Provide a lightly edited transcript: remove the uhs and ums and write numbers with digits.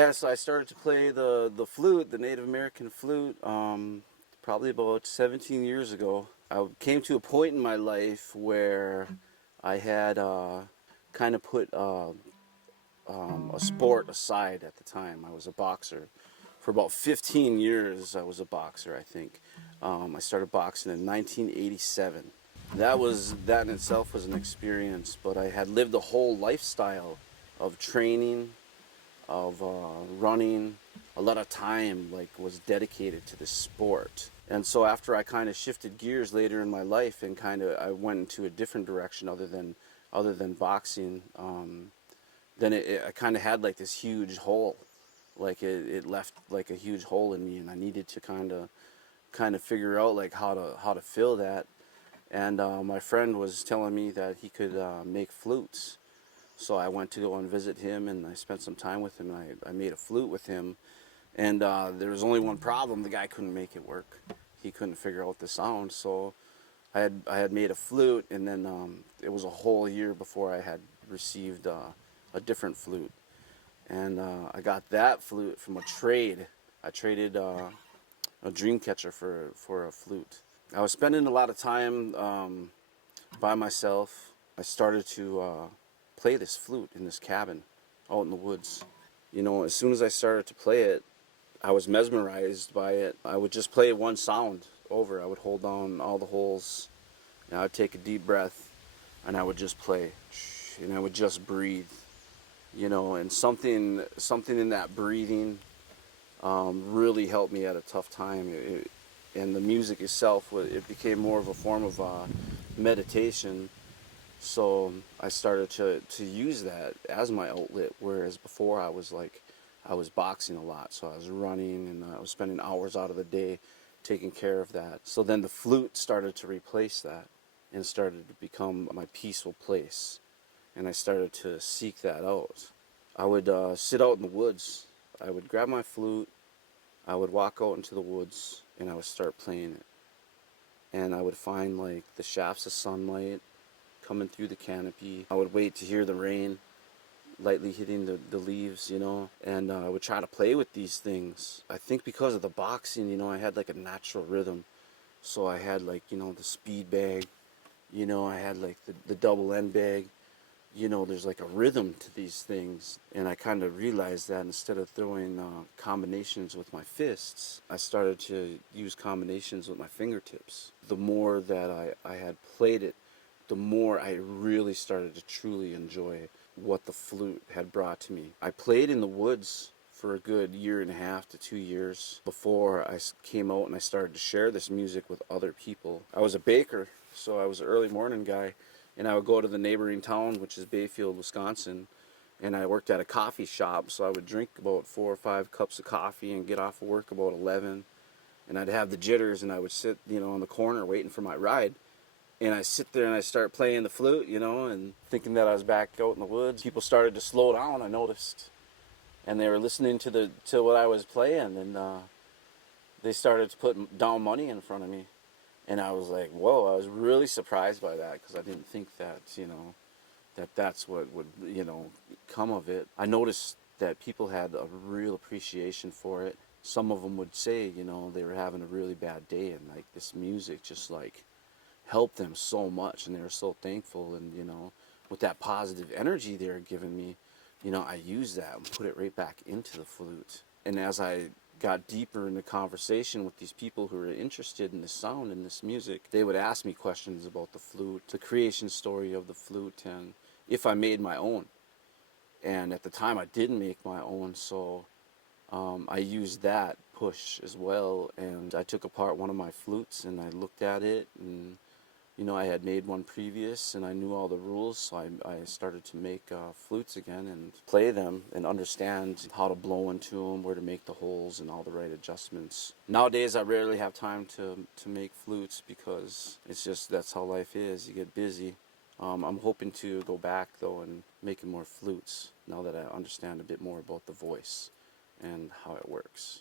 Yeah, so I started to play the flute, the Native American flute, probably about 17 years ago. I came to a point in my life where I had kind of put a sport aside at the time. I was a boxer. For about 15 years, I was a boxer, I think. I started boxing in 1987. That in itself was an experience, but I had lived a whole lifestyle of training, of running. A lot of time was dedicated to this sport. And so after I kind of shifted gears later in my life and I went into a different direction other than boxing, then I kind of had like this huge hole. Like it left like a huge hole in me, and I needed to kind of figure out like how to fill that. And my friend was telling me that he could make flutes. So I went to go and visit him, and I spent some time with him, and I made a flute with him. And there was only one problem: the guy couldn't make it work. He couldn't figure out the sound. So I had made a flute, and then it was a whole year before I had received a different flute. And I got that flute from a trade. I traded a dream catcher for a flute. I was spending a lot of time by myself. I started to play this flute in this cabin out in the woods. As soon as I started to play it, I was mesmerized by it. I would just play one sound over. I would hold down all the holes, and I would take a deep breath, and I would just play, and I would just breathe. And something in that breathing really helped me at a tough time. And the music itself, it became more of a form of meditation. So I started to use that as my outlet, whereas before I was boxing a lot. So I was running, and I was spending hours out of the day taking care of that. So then the flute started to replace that and started to become my peaceful place. And I started to seek that out. I would sit out in the woods. I would grab my flute, I would walk out into the woods, and I would start playing it. And I would find like the shafts of sunlight coming through the canopy. I would wait to hear the rain lightly hitting the leaves, and I would try to play with these things. I think because of the boxing, I had like a natural rhythm. So I had like, the speed bag, I had like the double end bag. There's like a rhythm to these things. And I kind of realized that instead of throwing combinations with my fists, I started to use combinations with my fingertips. The more that I had played it, the more I really started to truly enjoy what the flute had brought to me. I played in the woods for a good 1.5 to 2 years before I came out and I started to share this music with other people. I was a baker, so I was an early morning guy, and I would go to the neighboring town, which is Bayfield, Wisconsin, and I worked at a coffee shop, so I would drink about 4 or 5 cups of coffee and get off of work about 11, and I'd have the jitters, and I would sit, on the corner waiting for my ride. And I sit there and I start playing the flute, and thinking that I was back out in the woods. People started to slow down, I noticed. And they were listening to what I was playing, and they started to put down money in front of me. And I was like, whoa, I was really surprised by that, because I didn't think that, that's what would, come of it. I noticed that people had a real appreciation for it. Some of them would say, they were having a really bad day, and like this music just like helped them so much, and they were so thankful. And with that positive energy they were giving me, I used that and put it right back into the flute. And as I got deeper in the conversation with these people who were interested in the sound and this music, they would ask me questions about the flute, the creation story of the flute, and if I made my own. And at the time I didn't make my own, so I used that push as well. And I took apart one of my flutes and I looked at it, and I had made one previous and I knew all the rules, so I started to make flutes again and play them and understand how to blow into them, where to make the holes, and all the right adjustments. Nowadays I rarely have time to make flutes, because it's just, that's how life is. You get busy. I'm hoping to go back though and making more flutes now that I understand a bit more about the voice and how it works.